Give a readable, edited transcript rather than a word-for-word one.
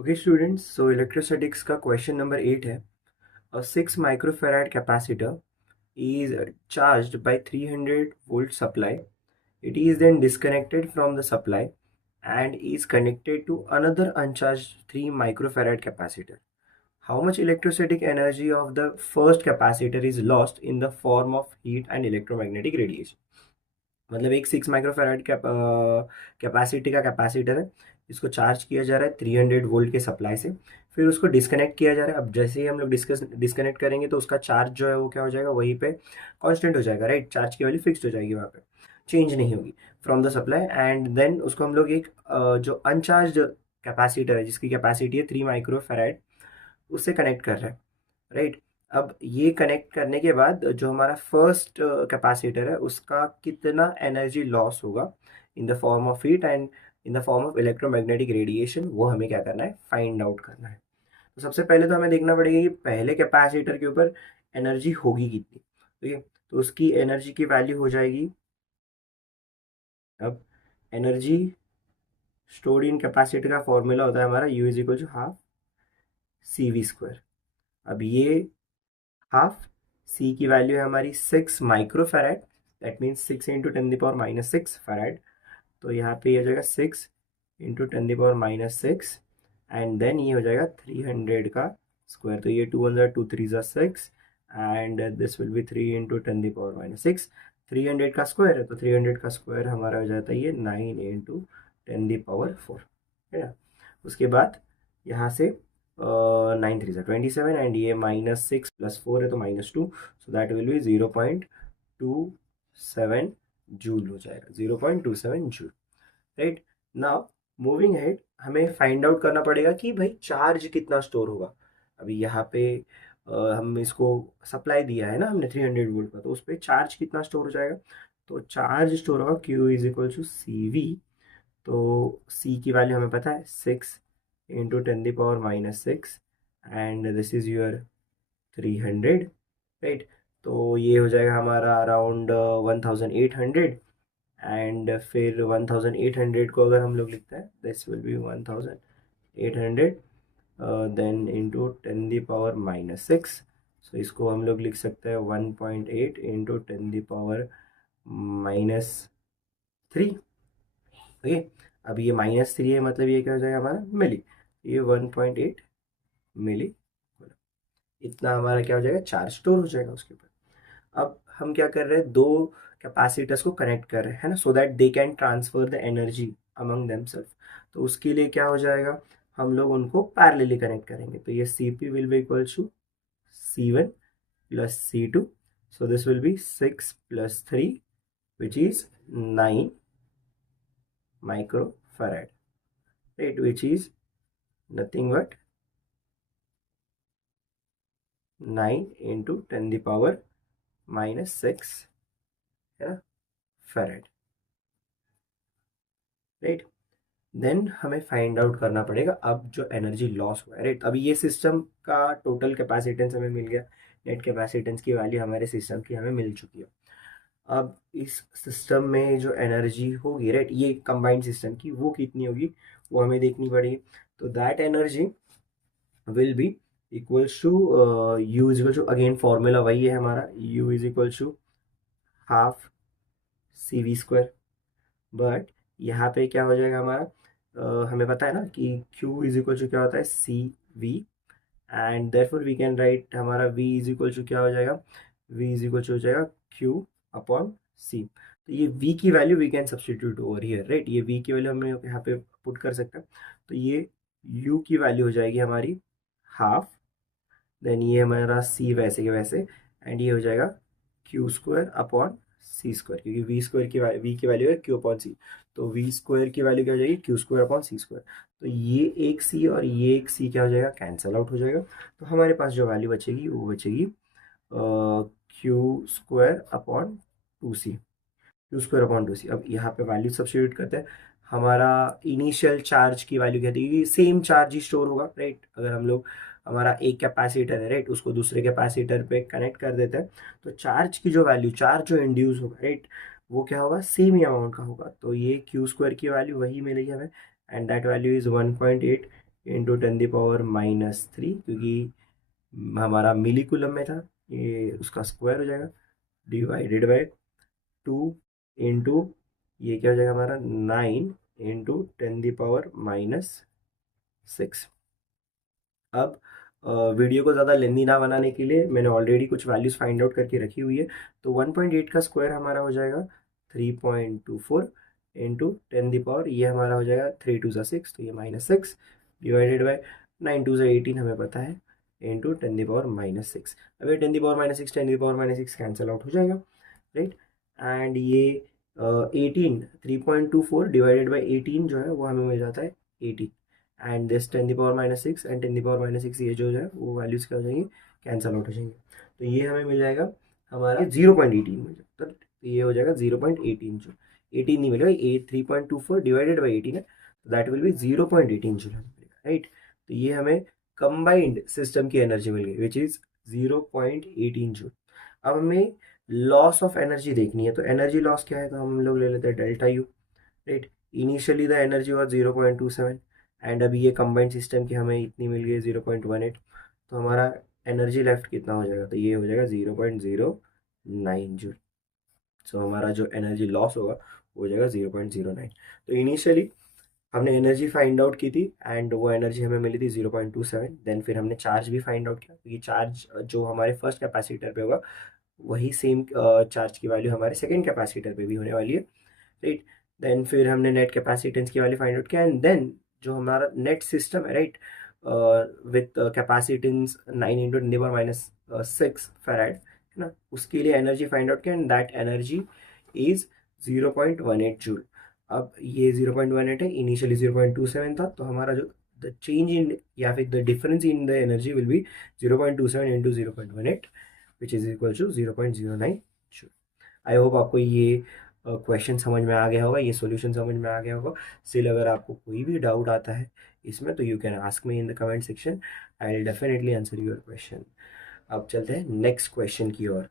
Okay students, so electrostatics का question number 8 है. A 6 microfarad capacitor is charged by 300 volt supply. It is then disconnected from the supply and is connected to another uncharged 3 microfarad capacitor. How much electrostatic energy of the first capacitor is lost in the form of heat and electromagnetic radiation? मतलब एक 6 microfarad capacity का capacitor है. इसको charge किया जा रहा है 300 volt के सप्लाई से. फिर उसको डिस्कनेक्ट किया जा रहा है. अब जैसे ही हम लोग डिस्कनेक्ट करेंगे तो उसका चार्ज जो है वो क्या हो जाएगा, वहीं पे कांस्टेंट हो जाएगा. राइट, चार्ज की वैल्यू फिक्स्ड हो जाएगी, वहाँ पे चेंज नहीं होगी from the supply. And then उसको हम लोग एक जो अनचार्ज कैपेसिटर है जिसकी कैपेसिटी है 3 माइक्रोफैराड, उससे कनेक्ट कर रहे हैं. राइट, अब ये कनेक्ट करने के बाद जो हमारा फर्स्ट कैपेसिटर है उसका कितना एनर्जी लॉस होगा in the form of heat and in the form of electromagnetic radiation, वो हमें क्या करना है, फाइंड आउट करना है. तो सबसे पहले तो हमें देखना पड़ेगा कि पहले कैपेसिटर के ऊपर एनर्जी होगी कितनी. ठीक है, तो उसकी एनर्जी की वैल्यू हो जाएगी, अब एनर्जी स्टोर्ड इन कैपेसिटर का फॉर्मूला होता है हमारा U is equal to half CV². अब ये हाफ सी की वैल्यू है हमारी 6 microfarad, that means 6 into 10⁻⁻6 farad. तो यहाँ पे ये हो जाएगा 6 इंटू 10⁻⁻6 एंड देन ये हो जाएगा 300 का स्क्वायर. तो ये 2 1 2 3 6 and this will B 3 into 10⁻⁻6. 300 का स्क्वायर है तो 300 का स्क्वायर हमारा हो जाता है ये 9 इंटू 10⁻4, है ना. उसके बाद यहाँ से 9 3 27 एंड ये -6 + 4 है तो -2, so that will be 0.27 joule हो जाएगा, 0.27 joule. Right, now moving head हमें फाइंड आउट करना पड़ेगा कि भाई चार्ज कितना स्टोर होगा. अभी यहाँ पे हम इसको सप्लाई दिया है ना हमने 300 वोल्ट का, तो उस पर चार्ज कितना स्टोर हो जाएगा. तो चार्ज स्टोर होगा Q is equal to CV. तो C की वैल्यू हमें पता है 6 into 10⁻⁻6 and this is your 300. Right, तो ये हो जाएगा हमारा अराउंड 1800. एंड फिर 1800 को अगर हम लोग लिखते हैं this will be 1800 then into 10⁻⁻6. So इसको हम लोग लिख सकते हैं 1.8 इंटू 10⁻⁻3. ओके, अब ये -3 है मतलब ये क्या हो जाएगा हमारा मिली. ये 1.8 मिली, इतना हमारा क्या हो जाएगा, चार्ज स्टोर हो जाएगा उसके ऊपर. अब हम क्या कर रहे हैं, दो कैपेसिटर्स को कनेक्ट कर रहे हैं, है ना, so that they can transfer the energy among themselves. तो उसके लिए क्या हो जाएगा, हम लोग उनको पैरेलली कनेक्ट करेंगे. तो ये CP will be equal to C1 plus C2. So this will be 6 + 3 which is 9 microfarad. Right, which is nothing but 9 into 10⁻⁻6, है ना, फैराड. राइट, देन हमें फाइंड आउट करना पड़ेगा अब जो एनर्जी लॉस हुआ है. राइट, अभी ये सिस्टम का टोटल कैपेसिटेंस हमें मिल गया, नेट कैपेसिटेंस की वैल्यू हमारे सिस्टम की हमें मिल चुकी है. अब इस सिस्टम में जो एनर्जी होगी, राइट, ये कंबाइंड सिस्टम की, वो कितनी होगी वो हमें देखनी पड़ेगी. तो that energy will be equals to U is equal to, again formula वही है हमारा, U is equal to half CV². But यहाँ पे क्या हो जाएगा हमारा, हमें पता है ना कि Q इज इक्वल टू क्या होता है, CV. And therefore we can write हमारा V इज इक्वल टू क्या हो जाएगा, V इज इक्वल टू हो जाएगा Q/C. तो ये V की value we can substitute over here. Right, ये V की वैल्यू हम यहाँ पे पुट कर सकते हैं. तो ये U की वैल्यू हो जाएगी हमारी हाफ, देन ये हमारा C वैसे के वैसे, एंड ये हो जाएगा Q²/C², क्योंकि V की वैल्यू है Q/C. तो V² की वैल्यू क्या हो जाएगी, Q²/C². तो ये एक C और ये एक C क्या हो जाएगा, कैंसल आउट हो जाएगा. तो हमारे पास जो वैल्यू बचेगी वो बचेगी Q²/2C. Q²/2C. अब यहाँ पे वैल्यू सब्स्टिट्यूट करते हैं. हमारा इनिशियल चार्ज की वैल्यू कहती है कि सेम चार्ज ही स्टोर होगा. राइट, अगर हम लोग हमारा एक कैपेसिटर है, राइट, उसको दूसरे कैपेसिटर पे कनेक्ट कर देते हैं तो चार्ज की जो वैल्यू, चार्ज जो इंड्यूस होगा, राइट, वो क्या होगा, सेम ही अमाउंट का होगा. तो ये Q² की वैल्यू वही मिलेगी हमें, and that value is 1.8 into 10⁻³ क्योंकि हमारा मिलीकुलम में था, ये उसका स्क्वायर हो जाएगा, डिवाइडेड बाय 2 इंटू ये क्या हो जाएगा हमारा 9 इंटू 10⁻⁻6। अब वीडियो को ज़्यादा लेंदी ना बनाने के लिए मैंने ऑलरेडी कुछ वैल्यूज़ फाइंड आउट करके रखी हुई है। तो 1.8 का स्क्वायर हमारा हो जाएगा 3.24 इंटू 10⁻, ये हमारा हो जाएगा 3 2 6, तो ये -6 डिवाइडेड बाय 9 2 18 हमें पता है, इंटू 10⁻⁻6। अब ये 10⁻⁻6 10⁻⁻6 कैंसिल आउट हो जाएगा, राइट। एंड ये 18 3.24 डिवाइडेड बाई 18 जो है वो हमें मिल जाता है 80। एंड दिस 10⁻⁻6 एंड 10⁻⁻6 ये जो है वो वैल्यूज़ क्या हो जाएंगी, कैंसल आउट हो जाएंगे। तो ये हमें मिल जाएगा हमारा 0.18 मिल जाएगा, तो ये हो जाएगा 0.18 जूल। 18 नहीं मिलेगा, ये 3.24 डिवाइडेड बाई 18 है, तो दैट विल बी 0.18 जूल हमें मिलेगा, राइट। तो ये हमें कंबाइंड सिस्टम की एनर्जी मिल गई विच इज़ 0.18 जूल। अब हमें लॉस ऑफ एनर्जी देखनी है, तो एनर्जी लॉस क्या है, तो हम लोग ले लेते हैं delta U, right. Initially the energy was 0.27 and अभी ये कंबाइंड सिस्टम की हमें इतनी मिल गई 0.18, तो हमारा एनर्जी लेफ्ट कितना हो जाएगा, तो ये हो जाएगा 0.09 जूल। सो हमारा जो एनर्जी लॉस होगा वो हो जाएगा 0.09। तो इनिशियली हमने एनर्जी फाइंड आउट की थी एंड वो एनर्जी हमें मिली थी 0.27। देन फिर हमने चार्ज भी फाइंड आउट किया, क्योंकि चार्ज जो हमारे फर्स्ट कैपेसिटर पे होगा वही सेम चार्ज की वैल्यू हमारे सेकेंड कैपेसिटर पे भी होने वाली है, राइट। देन फिर हमने नेट कैपेसिटेंस की वैल्यू फाइंड आउट किया एंड देन जो हमारा नेट सिस्टम है, राइट, विथ कैपेसिटेंस 9 × 10⁻⁻6 फैराड है ना, उसके लिए एनर्जी फाइंड आउट किया and that energy is 0.18 joule. अब ये 0.18 है, इनिशियली 0.27 था, तो हमारा जो द चेंज इन या फिर the difference in the energy will be 0.27 into 0.18 which is equal to 0.09 joule. I hope आपको ये क्वेश्चन समझ में आ गया होगा, ये सॉल्यूशन समझ में आ गया होगा। स्टिल अगर आपको कोई भी डाउट आता है इसमें तो you can ask me in the comment section, I will definitely answer your question. अब चलते हैं नेक्स्ट क्वेश्चन की ओर।